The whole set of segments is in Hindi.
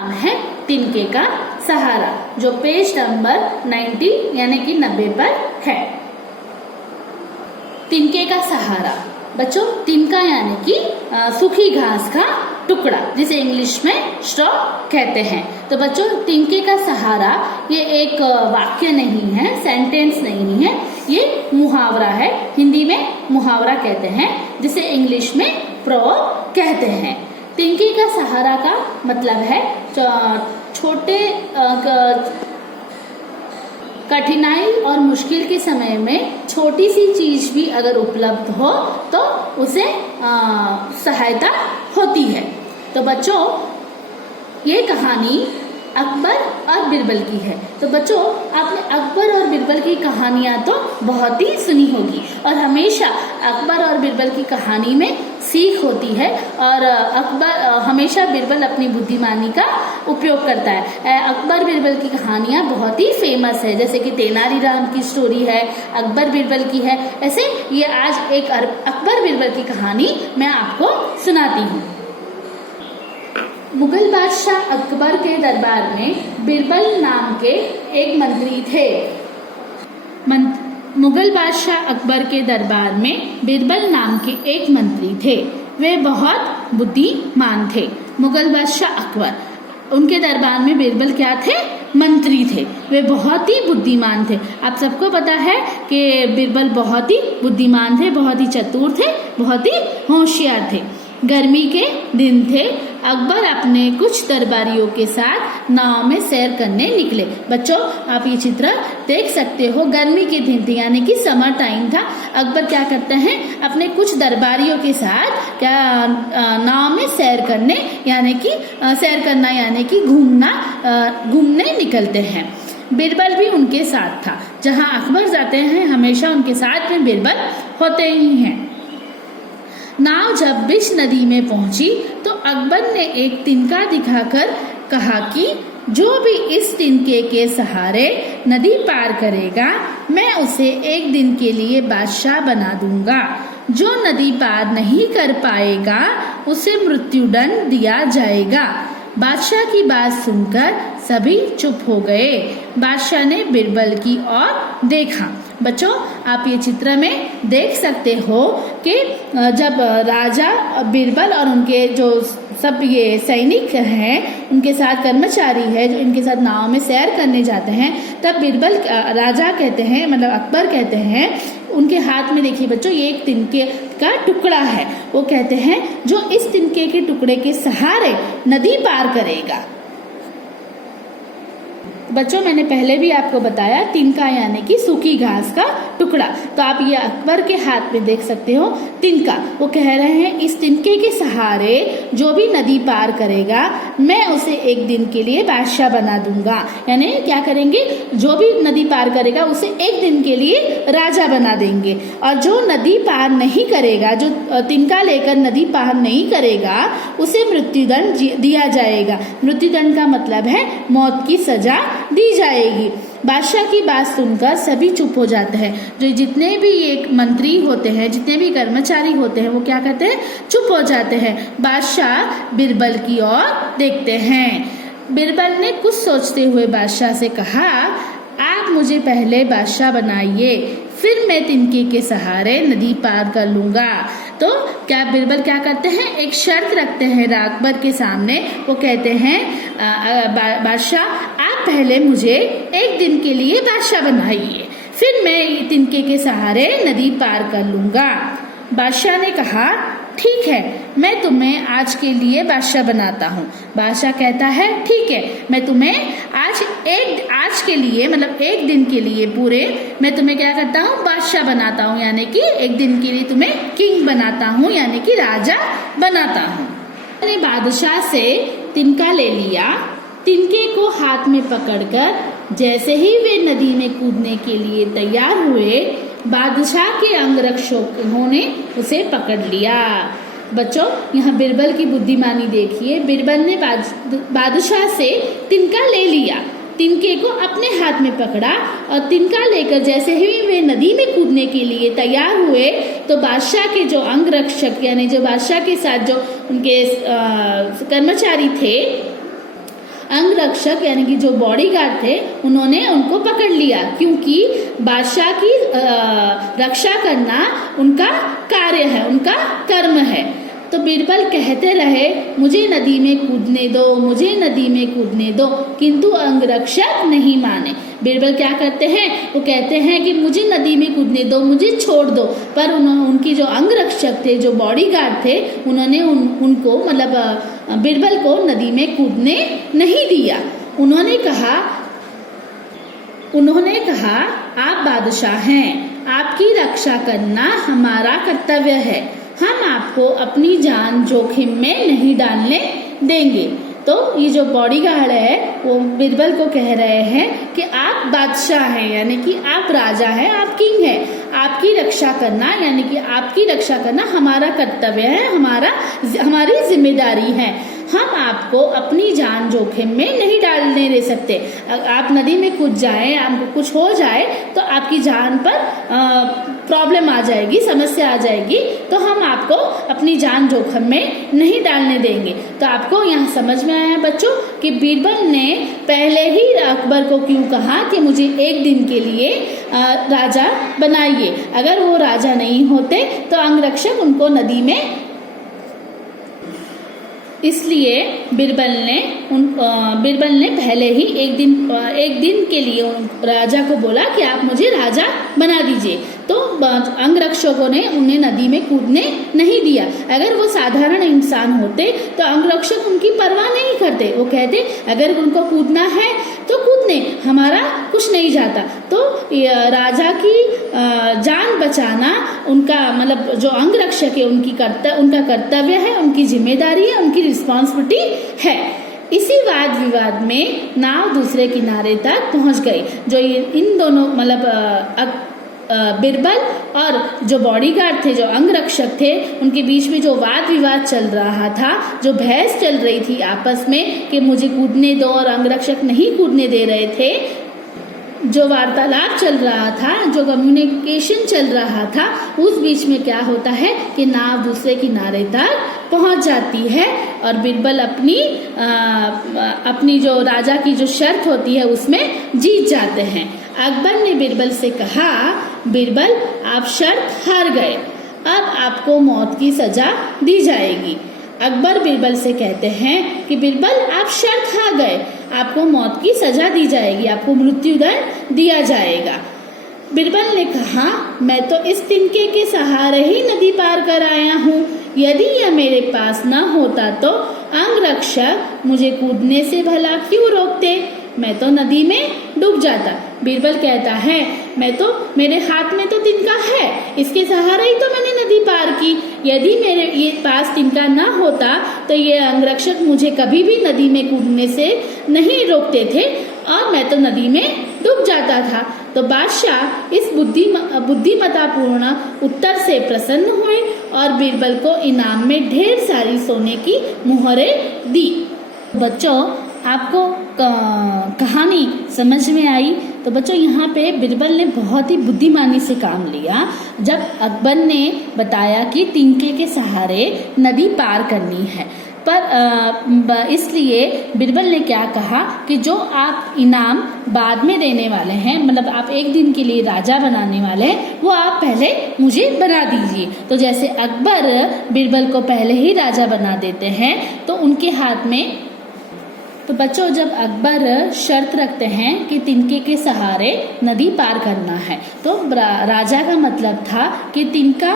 नाम है तिनके का सहारा, जो पेज नंबर 90 यानी कि 90 पर है। तिनके का सहारा बच्चों, तिनका यानी कि सूखी घास का टुकड़ा, जिसे इंग्लिश में स्ट्रॉ कहते हैं। तो बच्चों, तिनके का सहारा ये एक वाक्य नहीं है, सेंटेंस नहीं है, ये मुहावरा है। हिंदी में मुहावरा कहते हैं, जिसे इंग्लिश में प्रोवर्ब कहते हैं। तिनके का सहारा का मतलब है छोटे कठिनाई और मुश्किल के समय में छोटी सी चीज भी अगर उपलब्ध हो तो उसे सहायता होती है। तो बच्चों, ये कहानी अकबर और बिरबल की है। तो बच्चों, आपने अकबर और बिरबल की कहानियां तो बहुत ही सुनी होगी, और हमेशा अकबर और बिरबल की कहानी में सीख होती है, और हमेशा बिरबल अपनी बुद्धिमानी का उपयोग करता है। अकबर बिरबल की कहानियां बहुत ही फेमस है, जैसे कि तेनालीराम की स्टोरी है, अकबर बिरबल की है। ऐसे ये आज एक अकबर बिरबल की कहानी मैं आपको सुनाती हूँ। मुगल बादशाह अकबर के दरबार में बिरबल नाम के एक मंत्री थे। मुगल बादशाह अकबर के दरबार में बिरबल नाम के एक मंत्री थे। वे बहुत बुद्धिमान थे। मुगल बादशाह अकबर, उनके दरबार में बिरबल क्या थे? मंत्री थे। वे बहुत ही बुद्धिमान थे। आप सबको पता है कि बिरबल बहुत ही बुद्धिमान थे, बहुत ही चतुर थे, बहुत ही होशियार थे। गर्मी के दिन थे। अकबर अपने कुछ दरबारियों के साथ नाव में सैर करने निकले। बच्चों, आप ये चित्र देख सकते हो। गर्मी के दिन थे, यानी कि समर टाइम था। अकबर क्या करते हैं? अपने कुछ दरबारियों के साथ नाव में सैर करने यानी कि घूमने निकलते हैं। बिरबल भी उनके साथ था। जहां अकबर जाते हैं, हमेशा उनके साथ में बिरबल होते ही हैं। नाव जब बिच नदी में पहुंची तो अकबर ने एक तिनका दिखाकर कहा कि जो भी इस तिनके के सहारे नदी पार करेगा, मैं उसे एक दिन के लिए बादशाह बना दूंगा। जो नदी पार नहीं कर पाएगा, उसे मृत्युदंड दिया जाएगा। बादशाह की बात सुनकर सभी चुप हो गए। बादशाह ने बिरबल की ओर देखा। बच्चों, आप ये चित्र में देख सकते हो कि जब राजा बिरबल और उनके जो सब ये सैनिक हैं, उनके साथ कर्मचारी है, जो इनके साथ नाव में सैर करने जाते हैं, तब बिरबल राजा कहते हैं, मतलब अकबर कहते हैं, उनके हाथ में देखिए बच्चों, ये एक तिनके का टुकड़ा है। वो कहते हैं जो इस तिनके के टुकड़े के सहारे नदी पार करेगा। बच्चों, मैंने पहले भी आपको बताया, तिनका यानी कि सूखी घास का टुकड़ा। तो आप ये अकबर के हाथ में देख सकते हो तिनका। वो कह रहे हैं इस तिनके के सहारे जो भी नदी पार करेगा, मैं उसे एक दिन के लिए बादशाह बना दूंगा। यानी क्या करेंगे? जो भी नदी पार करेगा उसे एक दिन के लिए राजा बना देंगे। और जो नदी पार नहीं करेगा, जो तिनका लेकर नदी पार नहीं करेगा, उसे मृत्युदंड दिया जाएगा। मृत्युदंड का मतलब है मौत की सजा दी जाएगी। बादशाह की बात सुनकर सभी चुप हो जाते हैं। जो जितने भी एक मंत्री होते हैं, जितने भी कर्मचारी होते हैं, वो क्या करते हैं? चुप हो जाते हैं। बादशाह बिरबल की ओर देखते हैं। बिरबल ने कुछ सोचते हुए बादशाह से कहा, आप मुझे पहले बादशाह बनाइए, फिर मैं तिनके के सहारे नदी पार कर लूंगा। तो क्या बिरबल क्या करते हैं? एक शर्त रखते हैं अकबर के सामने। वो कहते हैं बादशाह, आप पहले मुझे एक दिन के लिए बादशाह बनाइए, फिर मैं तिनके के सहारे नदी पार कर लूंगा। बादशाह ने कहा, ठीक है, मैं तुम्हें आज के लिए बादशाह बनाता हूँ। बादशाह कहता है, ठीक है, मैं तुम्हें आज के लिए, मतलब एक दिन के लिए पूरे, मैं तुम्हें क्या करता हूँ? बादशाह बनाता हूँ, यानी कि एक दिन के लिए तुम्हें किंग बनाता हूँ, यानी कि राजा बनाता हूँ। मैंने बादशाह से तिनका ले लिया। तिनके को हाथ में पकड़कर जैसे ही वे नदी में कूदने के लिए तैयार हुए, बादशाह के अंगरक्षकों ने उसे पकड़ लिया। बच्चों, यहाँ बिरबल की बुद्धिमानी देखिए। बिरबल ने बादशाह से तिनका ले लिया, तिनके को अपने हाथ में पकड़ा, और तिनका लेकर जैसे ही वे नदी में कूदने के लिए तैयार हुए, तो बादशाह के जो अंगरक्षक, यानी जो बादशाह के साथ जो उनके कर्मचारी थे, अंगरक्षक यानी कि जो बॉडीगार्ड थे उन्होंने उनको पकड़ लिया, क्योंकि बादशाह की रक्षा करना उनका कार्य है, उनका कर्म है। तो बीरबल कहते रहे मुझे नदी में कूदने दो, मुझे नदी में कूदने दो, किंतु अंगरक्षक नहीं माने। बीरबल क्या करते हैं, वो कहते हैं कि मुझे नदी में कूदने दो, मुझे छोड़ दो, पर उनकी जो अंगरक्षक थे, जो बॉडीगार्ड थे, उन्होंने उनको मतलब बीरबल को नदी में कूदने नहीं दिया। उन्होंने कहा आप बादशाह हैं, आपकी रक्षा करना हमारा कर्तव्य है, हम आपको अपनी जान जोखिम में नहीं डालने देंगे। तो ये जो बॉडीगार्ड है वो बीरबल को कह रहे हैं कि आप बादशाह हैं, यानी कि आप राजा हैं, आप किंग हैं, आपकी रक्षा करना यानी कि आपकी रक्षा करना हमारा कर्तव्य है, हमारी जिम्मेदारी है, हम आपको अपनी जान जोखिम में नहीं डालने दे सकते। आप नदी में कूद जाएं, आपको कुछ हो जाए तो आपकी जान पर प्रॉब्लम आ जाएगी, समस्या आ जाएगी, तो हम आपको अपनी जान जोखिम में नहीं डालने देंगे। तो आपको यहाँ समझ में आया बच्चों कि बीरबल ने पहले ही अकबर को क्यों कहा कि मुझे एक दिन के लिए राजा बनाइए। अगर वो राजा नहीं होते तो अंगरक्षक उनको नदी में, इसलिए बीरबल ने पहले ही एक दिन के लिए राजा को बोला कि आप मुझे राजा बना दीजिए। तो अंगरक्षकों ने उन्हें नदी में कूदने नहीं दिया। अगर वो साधारण इंसान होते तो अंगरक्षक उनकी परवाह नहीं करते, वो कहते अगर उनको कूदना है तो कूदने, हमारा कुछ नहीं जाता। तो राजा की जान बचाना उनका मतलब जो अंगरक्षक है उनका कर्तव्य है, उनकी जिम्मेदारी है, उनकी रिस्पॉन्सिबिलिटी है। इसी वाद विवाद में नाव दूसरे किनारे तक पहुंच गई। जो इन दोनों मतलब बीरबल और जो बॉडीगार्ड थे, जो अंगरक्षक थे, उनके बीच में जो वाद विवाद चल रहा था, जो बहस चल रही थी आपस में कि मुझे कूदने दो और अंगरक्षक नहीं कूदने दे रहे थे, जो वार्तालाप चल रहा था, जो कम्युनिकेशन चल रहा था, उस बीच में क्या होता है कि नाव दूसरे किनारे तक पहुंच जाती है और बीरबल अपनी जो राजा की जो शर्त होती है उसमें जीत जाते हैं। अकबर ने बीरबल से कहा, बीरबल आप शर्त हार गए, अब आपको मौत की सजा दी जाएगी। अकबर बीरबल से कहते हैं कि बीरबल आप शर्त हार गए, आपको मौत की सजा दी जाएगी, आपको मृत्युदंड दिया जाएगा। बीरबल ने कहा मैं तो इस तिनके के सहारे ही नदी पार कर आया हूँ, यदि यह मेरे पास न होता तो अंगरक्षक मुझे कूदने से भला क्यों रोकते, मैं तो नदी में डूब जाता। बीरबल कहता है मेरे हाथ में तो तिनका है, इसके सहारे ही तो मैंने नदी पार की, यदि मेरे ये पास तिनका ना होता तो ये अंगरक्षक मुझे कभी भी नदी में कूदने से नहीं रोकते थे और मैं तो नदी में डूब जाता था। तो बादशाह इस बुद्धिमत्तापूर्ण उत्तर से प्रसन्न हुए और बीरबल को इनाम में ढेर सारी सोने की मुहरें दी। बच्चों आपको कहानी समझ में आई? तो बच्चों यहाँ पे बीरबल ने बहुत ही बुद्धिमानी से काम लिया। जब अकबर ने बताया कि तिनके के सहारे नदी पार करनी है, पर इसलिए बीरबल ने क्या कहा कि जो आप इनाम बाद में देने वाले हैं, मतलब आप एक दिन के लिए राजा बनाने वाले हैं, वो आप पहले मुझे बना दीजिए। तो जैसे अकबर बीरबल को पहले ही राजा बना देते हैं तो उनके हाथ में, तो बच्चों जब अकबर शर्त रखते हैं कि तिनके के सहारे नदी पार करना है, तो राजा का मतलब था कि तिनका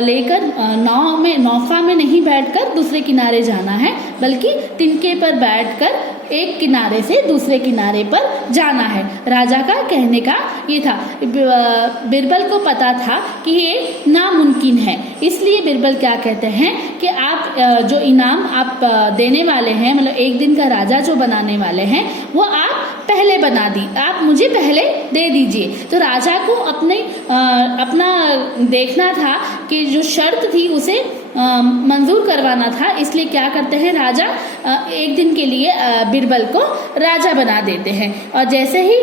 लेकर नौका में नहीं बैठकर दूसरे किनारे जाना है, बल्कि तिनके पर बैठकर एक किनारे से दूसरे किनारे पर जाना है। राजा का कहने का ये था। बीरबल को पता था कि ये नामुमकिन है, इसलिए बीरबल क्या कहते हैं कि आप जो इनाम आप देने वाले हैं, मतलब एक दिन का राजा जो बनाने वाले हैं, वो आप पहले आप मुझे पहले दे दीजिए। तो राजा को अपना देखना था कि जो शर्त थी उसे मंजूर करवाना था, इसलिए क्या करते हैं राजा एक दिन के लिए बीरबल को राजा बना देते हैं। और जैसे ही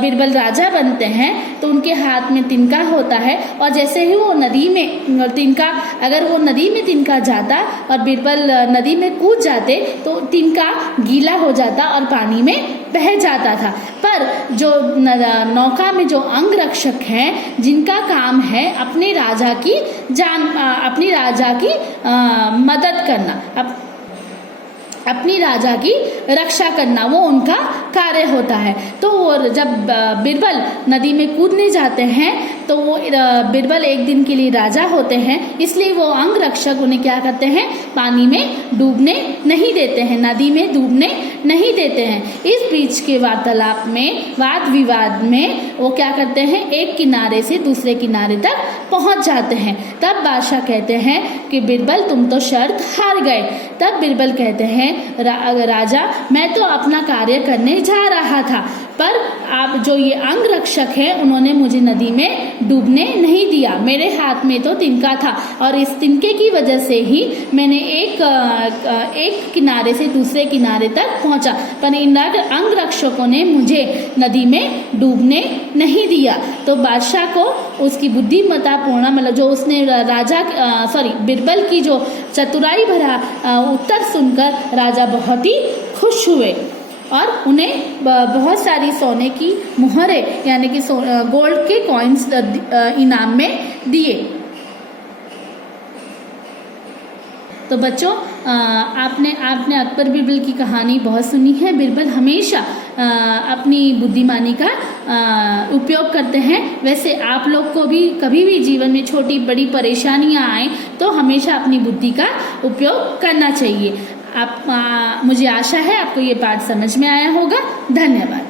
बीरबल राजा बनते हैं तो उनके हाथ में तिनका होता है, और जैसे ही वो नदी में तिनका, अगर वो नदी में तिनका जाता और बीरबल नदी में कूद जाते तो तिनका गीला हो जाता और पानी में बह जाता था। पर जो नौका में जो अंगरक्षक हैं, जिनका काम है अपने राजा की मदद करना, अपनी राजा की रक्षा करना, वो उनका कार्य होता है। तो वो जब बीरबल नदी में कूदने जाते हैं तो वो बीरबल एक दिन के लिए राजा होते हैं, इसलिए वो अंगरक्षक उन्हें क्या करते हैं, पानी में डूबने नहीं देते हैं, नदी में डूबने नहीं देते हैं। इस बीच के वार्तालाप में, वाद विवाद में वो क्या करते हैं, एक किनारे से दूसरे किनारे तक पहुंच जाते हैं। तब बादशाह कहते हैं कि बीरबल तुम तो शर्त हार गए। तब बीरबल कहते हैं राजा मैं तो अपना कार्य करने जा रहा था, पर आप जो ये अंगरक्षक हैं उन्होंने मुझे नदी में डूबने नहीं दिया। मेरे हाथ में तो तिनका था और इस तिनके की वजह से ही मैंने एक किनारे से दूसरे किनारे तक पहुंचा, पर इन अंगरक्षकों ने मुझे नदी में डूबने नहीं दिया। तो बादशाह को उसकी बुद्धिमत्तापूर्ण, मतलब जो उसने बीरबल की जो चतुराई भरा उत्तर सुनकर राजा बहुत ही खुश हुए और उन्हें बहुत सारी सोने की मुहरें यानी कि गोल्ड के कॉइन्स इनाम में दिए। तो बच्चों आपने अकबर बीरबल की कहानी बहुत सुनी है। बीरबल हमेशा अपनी बुद्धिमानी का उपयोग करते हैं। वैसे आप लोग को भी कभी भी जीवन में छोटी बड़ी परेशानियां आए तो हमेशा अपनी बुद्धि का उपयोग करना चाहिए। मुझे आशा है आपको ये पाठ समझ में आया होगा। धन्यवाद।